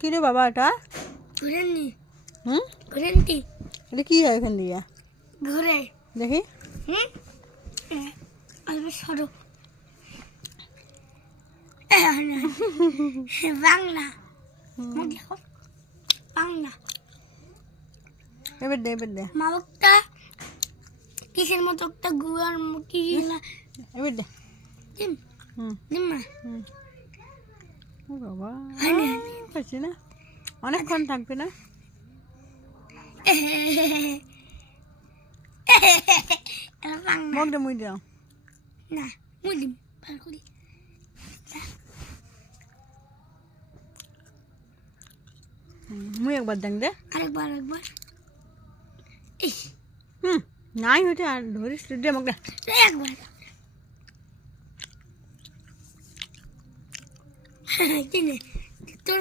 কি রে বাবা এটা? ঘুরেননি। হুম, ঘুরেনটি এটা কি হয় এখান দিয়ে? ঘুরে। দেখি। হুম, অল্প সরো। বাংলা দেখো, বাংলা এবার দে, এবার দে, মাবকটা কিসের মতো একটা গুয়ার কি না এবার দে। ডিম হুম ডিম না হুম। ও বাবা, হয়নি পারছি না, অনেকক্ষণ থাকবে না। বাংলা মুখ দে, মুই দাও। না মুই ডিম বার করি। মুই একবার দেখ দে। আরেকবার একবার ইস হুম, নাই হইতে আর ধরিস দে মুখ দে। একবার কিনে তোর